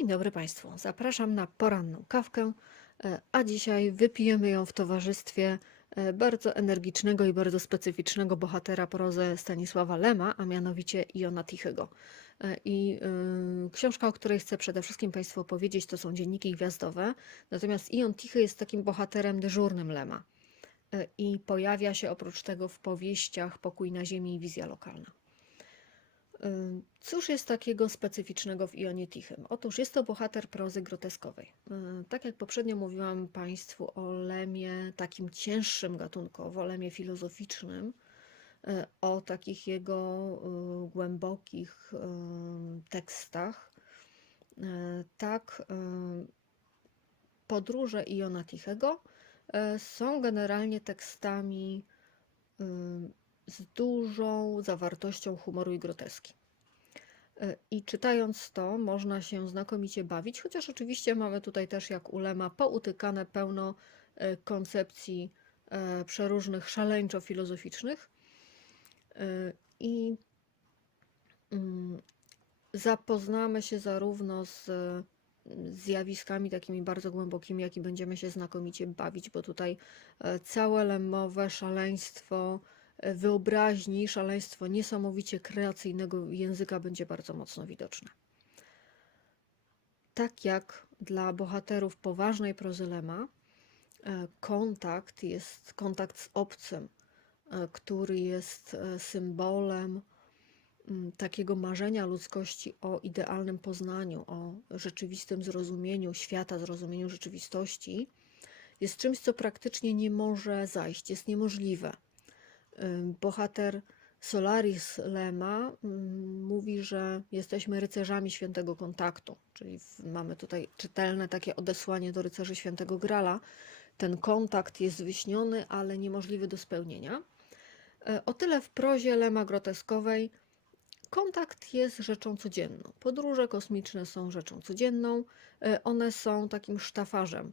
Dzień dobry Państwu. Zapraszam na poranną kawkę, e, a dzisiaj wypijemy ją w towarzystwie e, bardzo energicznego i bardzo specyficznego bohatera prozy Stanisława Lema, a mianowicie Iona Tichego. E, I książka, o której chcę przede wszystkim Państwu opowiedzieć, to są dzienniki gwiazdowe. Natomiast Ion Tichy jest takim bohaterem dyżurnym Lema. I pojawia się oprócz tego w powieściach Pokój na Ziemi i Wizja Lokalna. Ym, Cóż jest takiego specyficznego w Ionie Tichym? Otóż jest to bohater prozy groteskowej. Yy, Tak jak poprzednio mówiłam Państwu o lemie takim cięższym gatunkowo, lemie filozoficznym, yy, o takich jego głębokich tekstach, tak podróże Iona Tichego są generalnie tekstami z dużą zawartością humoru i groteski. E, I czytając to, można się znakomicie bawić, chociaż oczywiście mamy tutaj też, jak u Lema, poutykane pełno e, koncepcji e, przeróżnych, szaleńczo-filozoficznych. I mm, zapoznamy się zarówno z mm, zjawiskami takimi bardzo głębokimi, jak i będziemy się znakomicie bawić, bo tutaj całe lemowe szaleństwo wyobraźni, szaleństwo niesamowicie kreacyjnego języka będzie bardzo mocno widoczne. Tak jak dla bohaterów poważnej prozy Lema, e, kontakt jest kontakt z obcym, e, który jest e, symbolem mm, takiego marzenia ludzkości o idealnym poznaniu, o rzeczywistym zrozumieniu świata, zrozumieniu rzeczywistości, jest czymś, co praktycznie nie może zajść, jest niemożliwe. Bohater Solaris Lema mm, mówi, że jesteśmy rycerzami świętego kontaktu, czyli mamy tutaj czytelne takie odesłanie do rycerzy świętego Grala. Ten kontakt jest wyśniony, ale niemożliwy do spełnienia. E, O tyle w prozie Lema groteskowej kontakt jest rzeczą codzienną. Podróże kosmiczne są rzeczą codzienną. E, One są takim sztafarzem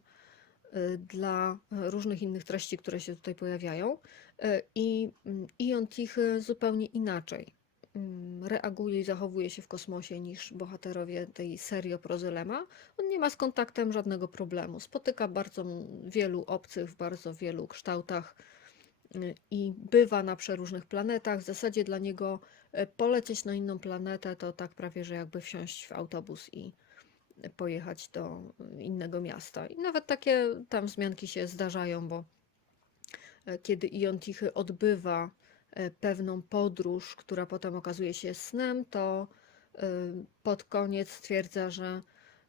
y, dla e, różnych innych treści, które się tutaj pojawiają. E, I mm, Ion Tichy zupełnie inaczej mm, reaguje i zachowuje się w kosmosie niż bohaterowie tej serii o prozy Lema. On nie ma z kontaktem żadnego problemu. Spotyka bardzo wielu obcych w bardzo wielu kształtach y, i bywa na przeróżnych planetach. W zasadzie dla niego e, polecieć na inną planetę to tak prawie, że jakby wsiąść w autobus i pojechać do y, innego miasta. I nawet takie tam wzmianki się zdarzają, bo e, kiedy Ion Tichy odbywa e, pewną podróż, która potem okazuje się snem, to e, pod koniec stwierdza, że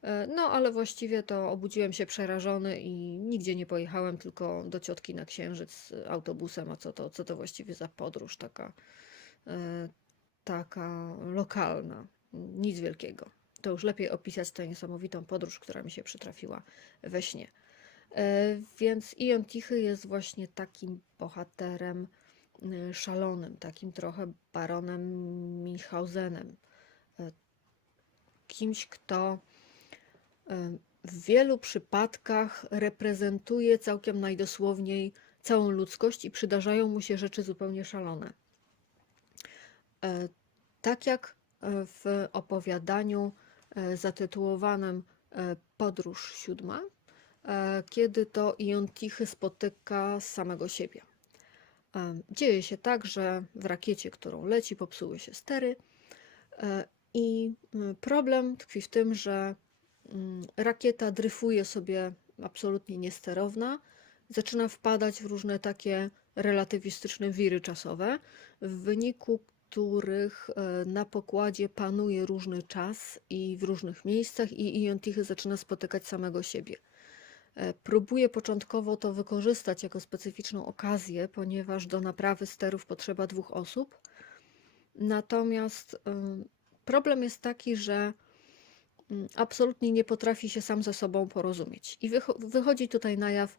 e, no, ale właściwie to obudziłem się przerażony i nigdzie nie pojechałem, tylko do ciotki na księżyc autobusem, a co to, co to właściwie za podróż taka, e, taka lokalna, nic wielkiego. To już lepiej opisać tę niesamowitą podróż, która mi się przytrafiła we śnie. E, Więc Ion Tichy jest właśnie takim bohaterem y, szalonym, takim trochę baronem Minchausenem. E, Kimś, kto e, w wielu przypadkach reprezentuje całkiem najdosłowniej całą ludzkość i przydarzają mu się rzeczy zupełnie szalone. E, Tak jak e, w opowiadaniu e, zatytułowanym e, Podróż siódma, e, kiedy to Ion Tichy spotyka samego siebie. E, Dzieje się tak, że w rakiecie, którą leci, popsuły się stery e, i problem tkwi w tym, że mm, rakieta dryfuje sobie absolutnie niesterowna, zaczyna wpadać w różne takie relatywistyczne wiry czasowe, w wyniku których e, na pokładzie panuje różny czas i w różnych miejscach i Ion Tichy zaczyna spotykać samego siebie. E, Próbuje początkowo to wykorzystać jako specyficzną okazję, ponieważ do naprawy sterów potrzeba dwóch osób. Natomiast ym, problem jest taki, że mm, absolutnie nie potrafi się sam ze sobą porozumieć. I wycho- wychodzi tutaj na jaw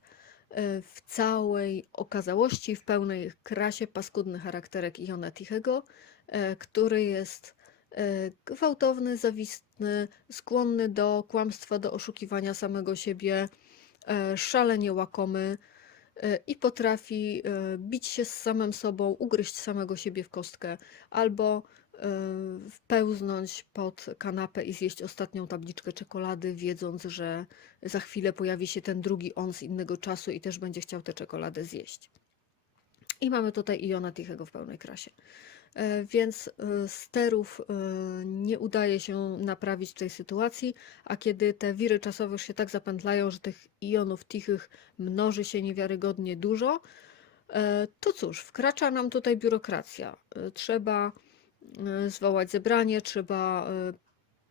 e, w całej okazałości, w pełnej krasie paskudny charakterek Iona Tichego, e, który jest e, gwałtowny, zawistny, skłonny do kłamstwa, do oszukiwania samego siebie, szalenie łakomy e, i potrafi e, bić się z samym sobą, ugryźć samego siebie w kostkę, albo wpełznąć pod kanapę i zjeść ostatnią tabliczkę czekolady, wiedząc, że za chwilę pojawi się ten drugi on z innego czasu i też będzie chciał tę czekoladę zjeść. I mamy tutaj Iona Tichego w pełnej krasie. E, Więc e, sterów e, nie udaje się naprawić w tej sytuacji, a kiedy te wiry czasowe już się tak zapętlają, że tych ionów tichych mnoży się niewiarygodnie dużo, to cóż, wkracza nam tutaj biurokracja. Trzeba zwołać zebranie, trzeba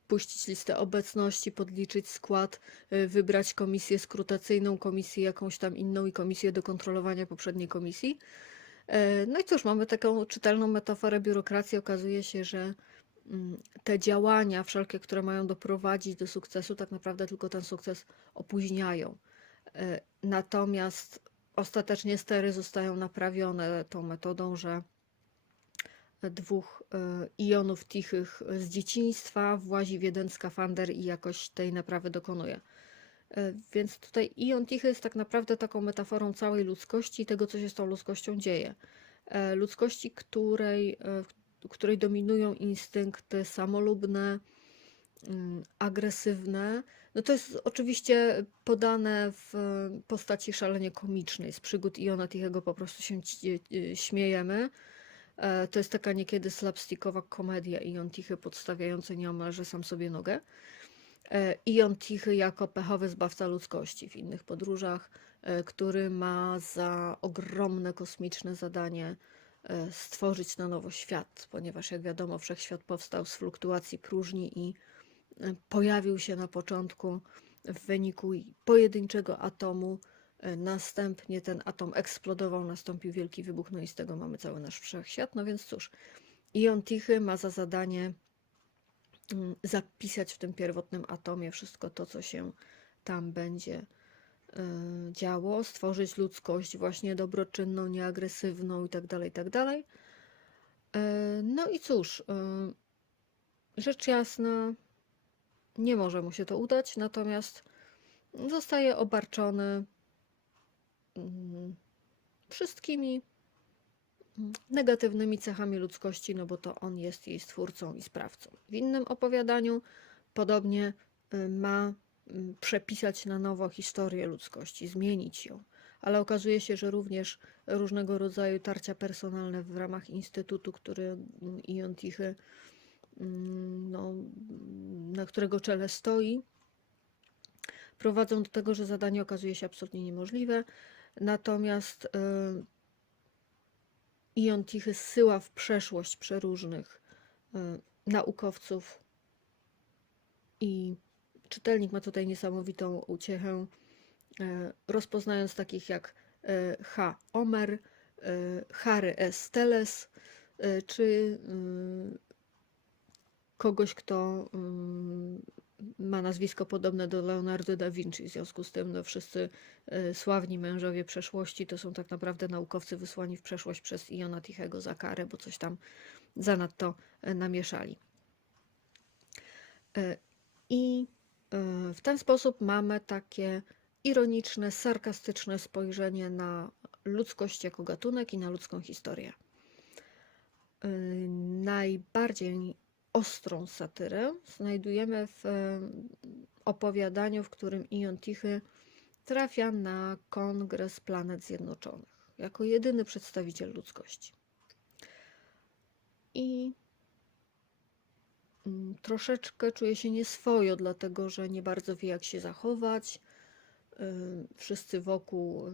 puścić listę obecności, podliczyć skład, wybrać komisję skrutacyjną, komisję jakąś tam inną i komisję do kontrolowania poprzedniej komisji. E, No i cóż, mamy taką czytelną metaforę biurokracji. Okazuje się, że mm, te działania, wszelkie, które mają doprowadzić do sukcesu, tak naprawdę tylko ten sukces opóźniają. E, Natomiast ostatecznie stery zostają naprawione tą metodą, że dwóch e, ionów tichych z dzieciństwa włazi w jeden skafander i jakoś tej naprawy dokonuje. E, Więc tutaj ion tichy jest tak naprawdę taką metaforą całej ludzkości i tego, co się z tą ludzkością dzieje. E, Ludzkości, której, e, której dominują instynkty samolubne, mm, agresywne. No to jest oczywiście podane w postaci szalenie komicznej. Z przygód Iona Tichego po prostu się śmiejemy. To jest taka niekiedy slapstickowa komedia Ion Tichy podstawiający nieomalże sam sobie nogę. E, Ion Tichy jako pechowy zbawca ludzkości w innych podróżach, e, który ma za ogromne kosmiczne zadanie e, stworzyć na nowo świat, ponieważ jak wiadomo, wszechświat powstał z fluktuacji próżni i pojawił się na początku w wyniku pojedynczego atomu. Następnie ten atom eksplodował, nastąpił wielki wybuch, no i z tego mamy cały nasz wszechświat. No więc cóż, Ion Tichy ma za zadanie zapisać w tym pierwotnym atomie wszystko to, co się tam będzie y, działo, stworzyć ludzkość właśnie dobroczynną, nieagresywną itd., itd. Y, No i cóż, y, rzecz jasna, nie może mu się to udać, natomiast zostaje obarczony mm, wszystkimi mm, negatywnymi cechami ludzkości, no bo to on jest jej stwórcą i sprawcą. W innym opowiadaniu podobnie y, ma mm, przepisać na nowo historię ludzkości, zmienić ją, ale okazuje się, że również różnego rodzaju tarcia personalne w ramach instytutu, który mm, Ion Tichy, no, na którego czele stoi, prowadzą do tego, że zadanie okazuje się absolutnie niemożliwe. Natomiast y, Ion Tichy zsyła w przeszłość przeróżnych y, naukowców i czytelnik ma tutaj niesamowitą uciechę, y, rozpoznając takich jak y, H. Omer, y, Harry S. Teles, y, czy y, kogoś, kto y, ma nazwisko podobne do Leonardo da Vinci. W związku z tym no, wszyscy y, sławni mężowie przeszłości to są tak naprawdę naukowcy wysłani w przeszłość przez Iona Tichego za karę, bo coś tam zanadto y, namieszali. Y, I w ten sposób mamy takie ironiczne, sarkastyczne spojrzenie na ludzkość jako gatunek i na ludzką historię. Najbardziej ostrą satyrę znajdujemy w opowiadaniu, w którym Ion Tichy trafia na Kongres Planet Zjednoczonych jako jedyny przedstawiciel ludzkości. I mm, troszeczkę czuje się nieswojo, dlatego że nie bardzo wie, jak się zachować. Wszyscy wokół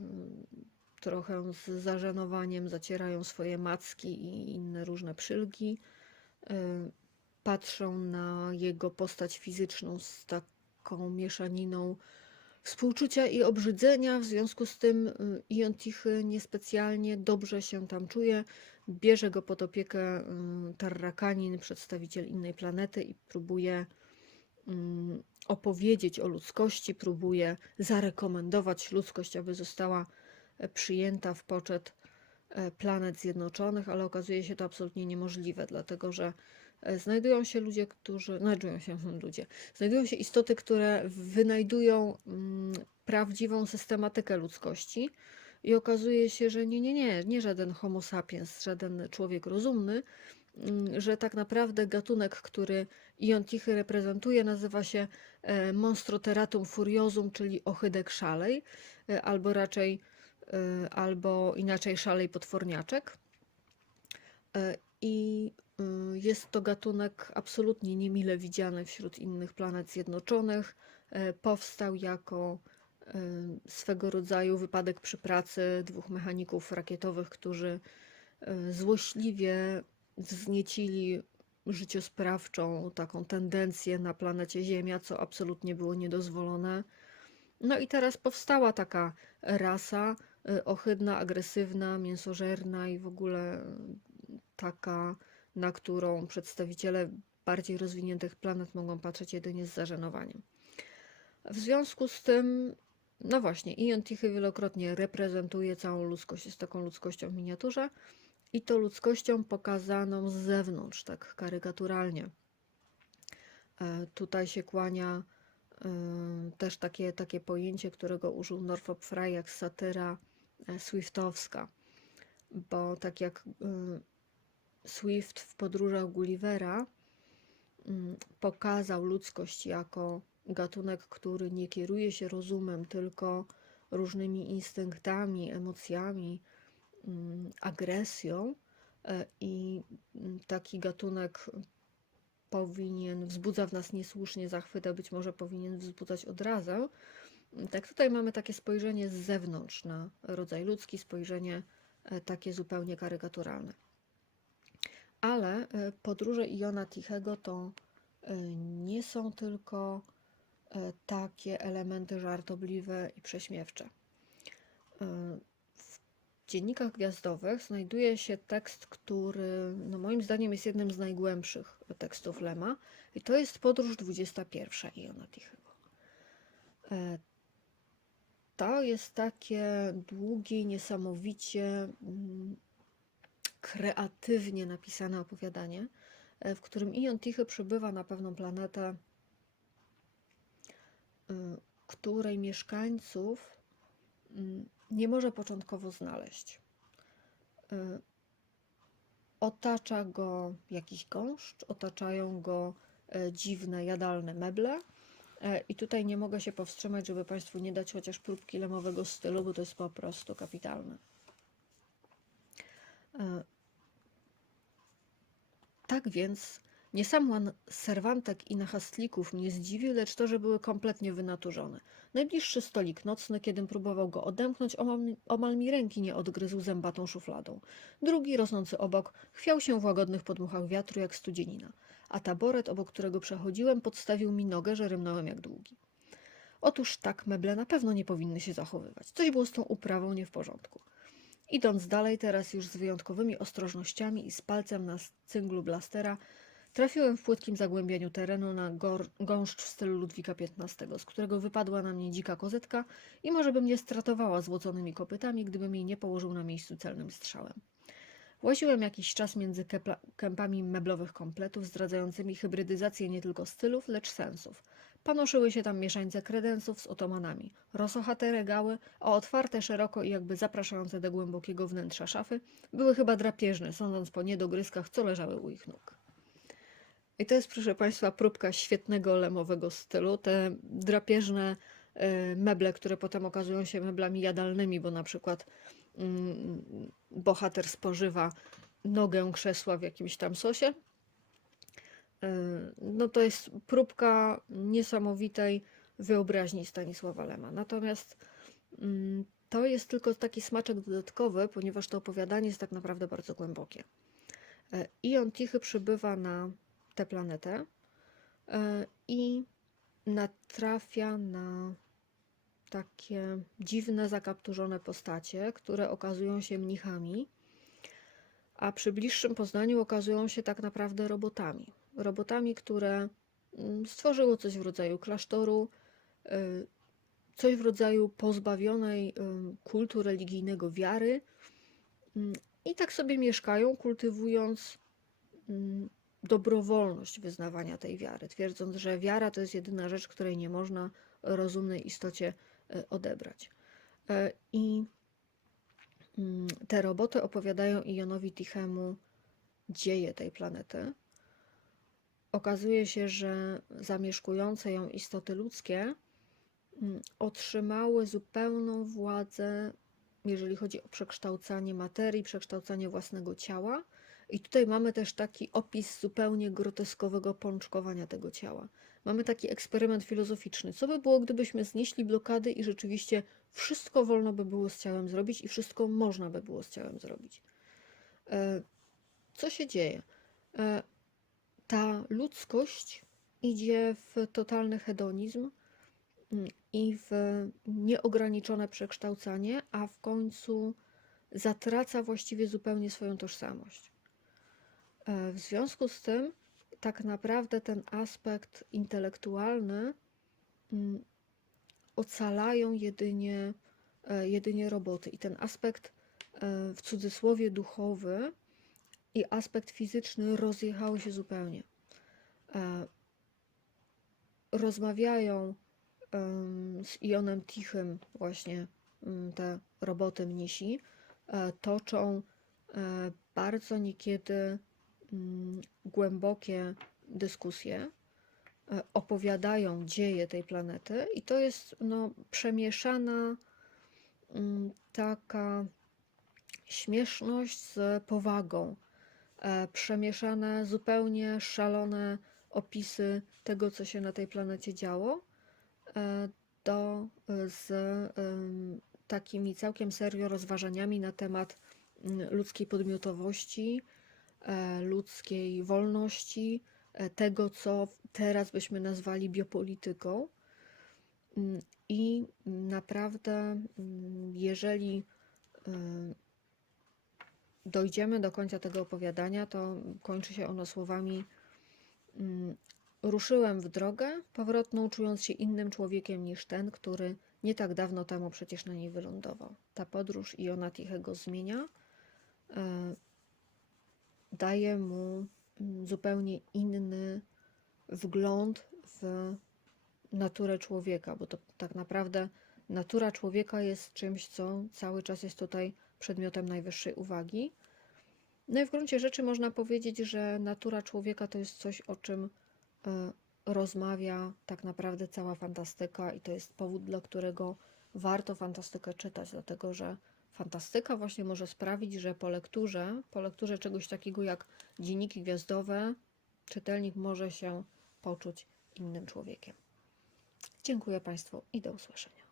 trochę z zażenowaniem zacierają swoje macki i inne różne przylgi. Y, Patrzą na jego postać fizyczną z taką mieszaniną współczucia i obrzydzenia. W związku z tym y, Ion Tichy niespecjalnie dobrze się tam czuje. Bierze go pod opiekę y, Tarrakanin, przedstawiciel innej planety i próbuje mm, opowiedzieć o ludzkości, próbuje zarekomendować ludzkość, aby została e, przyjęta w poczet e, planet zjednoczonych, ale okazuje się to absolutnie niemożliwe, dlatego że znajdują się ludzie, którzy. Znajdują się ludzie. Znajdują się istoty, które wynajdują mm, prawdziwą systematykę ludzkości. I okazuje się, że nie, nie, nie, nie żaden Homo sapiens, żaden człowiek rozumny, mm, że tak naprawdę gatunek, który Ion Tichy reprezentuje, nazywa się e, Monstroteratum furiosum, czyli ohydek szalej, e, albo raczej, e, albo inaczej szalej potworniaczek. I y, jest to gatunek absolutnie niemile widziany wśród innych planet zjednoczonych. E, Powstał jako e, swego rodzaju wypadek przy pracy dwóch mechaników rakietowych, którzy e, złośliwie wzniecili życiosprawczą taką tendencję na planecie Ziemia, co absolutnie było niedozwolone. No i teraz powstała taka rasa y, ohydna, agresywna, mięsożerna i w ogóle y, taka, na którą przedstawiciele bardziej rozwiniętych planet mogą patrzeć jedynie z zażenowaniem. W związku z tym, no właśnie, Ion Tichy wielokrotnie reprezentuje całą ludzkość, jest taką ludzkością w miniaturze i to ludzkością pokazaną z zewnątrz, tak karykaturalnie. E, Tutaj się kłania y, też takie, takie pojęcie, którego użył Northrop Frye, jak satyra e, swiftowska, bo tak jak Swift w podróżach Gullivera mm, pokazał ludzkość jako gatunek, który nie kieruje się rozumem, tylko różnymi instynktami, emocjami, mm, agresją e, i mm, taki gatunek powinien, wzbudza w nas niesłusznie zachwyt, a być może powinien wzbudzać odrazę. Tak tutaj mamy takie spojrzenie z zewnątrz na rodzaj ludzki, spojrzenie e, takie zupełnie karykaturalne. Ale e, podróże Iona Tichego to e, nie są tylko e, takie elementy żartobliwe i prześmiewcze. W dziennikach gwiazdowych znajduje się tekst, który no moim zdaniem jest jednym z najgłębszych tekstów Lema i to jest Podróż 21 Iona Tichego. To jest takie długie, niesamowicie mm, kreatywnie napisane opowiadanie, e, w którym Ion Tichy przybywa na pewną planetę, y, której mieszkańców mm, nie może początkowo znaleźć. Y, Otacza go jakiś gąszcz, otaczają go e, dziwne, jadalne meble. E, I tutaj nie mogę się powstrzymać, żeby Państwu nie dać chociaż próbki lemowego stylu, bo to jest po prostu kapitalne. Tak więc nie sam łan serwantek i nachastlików mnie zdziwił, lecz to, że były kompletnie wynaturzone. Najbliższy stolik nocny, kiedym próbował go odemknąć, omal, omal mi ręki nie odgryzł zębatą szufladą. Drugi, rosnący obok, chwiał się w łagodnych podmuchach wiatru jak studzienina, a taboret, obok którego przechodziłem, podstawił mi nogę, że rymnąłem jak długi. Otóż tak meble na pewno nie powinny się zachowywać. Coś było z tą uprawą nie w porządku. Idąc dalej, teraz już z wyjątkowymi ostrożnościami i z palcem na cynglu blastera, trafiłem w płytkim zagłębieniu terenu na gąszcz w stylu Ludwika XV, z którego wypadła na mnie dzika kozetka i może by mnie stratowała złoconymi kopytami, gdybym jej nie położył na miejscu celnym strzałem. Łaziłem jakiś czas między kępami meblowych kompletów, zdradzającymi hybrydyzację nie tylko stylów, lecz sensów. Panoszyły się tam mieszańce kredensów z otomanami, rosochate regały, a otwarte szeroko i jakby zapraszające do głębokiego wnętrza szafy były chyba drapieżne, sądząc po niedogryzkach, co leżały u ich nóg. I to jest, proszę Państwa, próbka świetnego lemowego stylu. Te drapieżne e, meble, które potem okazują się meblami jadalnymi, bo na przykład mm, bohater spożywa nogę krzesła w jakimś tam sosie. E, No to jest próbka niesamowitej wyobraźni Stanisława Lema. Natomiast mm, to jest tylko taki smaczek dodatkowy, ponieważ to opowiadanie jest tak naprawdę bardzo głębokie. E, Ion Tichy przybywa na tę planetę e, i natrafia na takie dziwne, zakapturzone postacie, które okazują się mnichami, a przy bliższym poznaniu okazują się tak naprawdę robotami. Robotami, które mm, stworzyło coś w rodzaju klasztoru, y, coś w rodzaju pozbawionej ym, kultu religijnego wiary mm, i tak sobie mieszkają, kultywując mm, dobrowolność wyznawania tej wiary, twierdząc, że wiara to jest jedyna rzecz, której nie można rozumnej istocie e, odebrać. I te roboty opowiadają Ionowi Tichemu dzieje tej planety, okazuje się, że zamieszkujące ją istoty ludzkie mm, otrzymały zupełną władzę, jeżeli chodzi o przekształcanie materii, przekształcanie własnego ciała. I tutaj mamy też taki opis zupełnie groteskowego pączkowania tego ciała. Mamy taki eksperyment filozoficzny. Co by było, gdybyśmy znieśli blokady i rzeczywiście wszystko wolno by było z ciałem zrobić i wszystko można by było z ciałem zrobić? E, Co się dzieje? Ta ludzkość idzie w totalny hedonizm mm, i w nieograniczone przekształcanie, a w końcu zatraca właściwie zupełnie swoją tożsamość. E, W związku z tym, tak naprawdę ten aspekt intelektualny mm, ocalają jedynie, e, jedynie roboty. I ten aspekt e, w cudzysłowie duchowy i aspekt fizyczny rozjechały się zupełnie. E, Rozmawiają z Ionem Tichym, właśnie mm, te roboty mnisi, e, toczą e, bardzo niekiedy mm, głębokie dyskusje, opowiadają dzieje tej planety, i to jest no, przemieszana mm, taka śmieszność z powagą, przemieszane zupełnie szalone opisy tego, co się na tej planecie działo, e, do, z em, takimi całkiem serio rozważaniami na temat mm, ludzkiej podmiotowości, e, ludzkiej wolności, e, tego, co teraz byśmy nazwali biopolityką. Mm, I naprawdę, mm, jeżeli dojdziemy do końca tego opowiadania, to kończy się ono słowami: mm, Ruszyłem w drogę powrotną, czując się innym człowiekiem niż ten, który nie tak dawno temu przecież na niej wylądował. Ta podróż Iona Tichego zmienia, e, daje mu mm, zupełnie inny wgląd w naturę człowieka, bo to tak naprawdę natura człowieka jest czymś, co cały czas jest tutaj przedmiotem najwyższej uwagi. No i w gruncie rzeczy można powiedzieć, że natura człowieka to jest coś, o czym e, rozmawia tak naprawdę cała fantastyka, i to jest powód, dla którego warto fantastykę czytać, dlatego że fantastyka właśnie może sprawić, że po lekturze, po lekturze czegoś takiego jak dzienniki gwiazdowe, czytelnik może się poczuć innym człowiekiem. Dziękuję Państwu i do usłyszenia.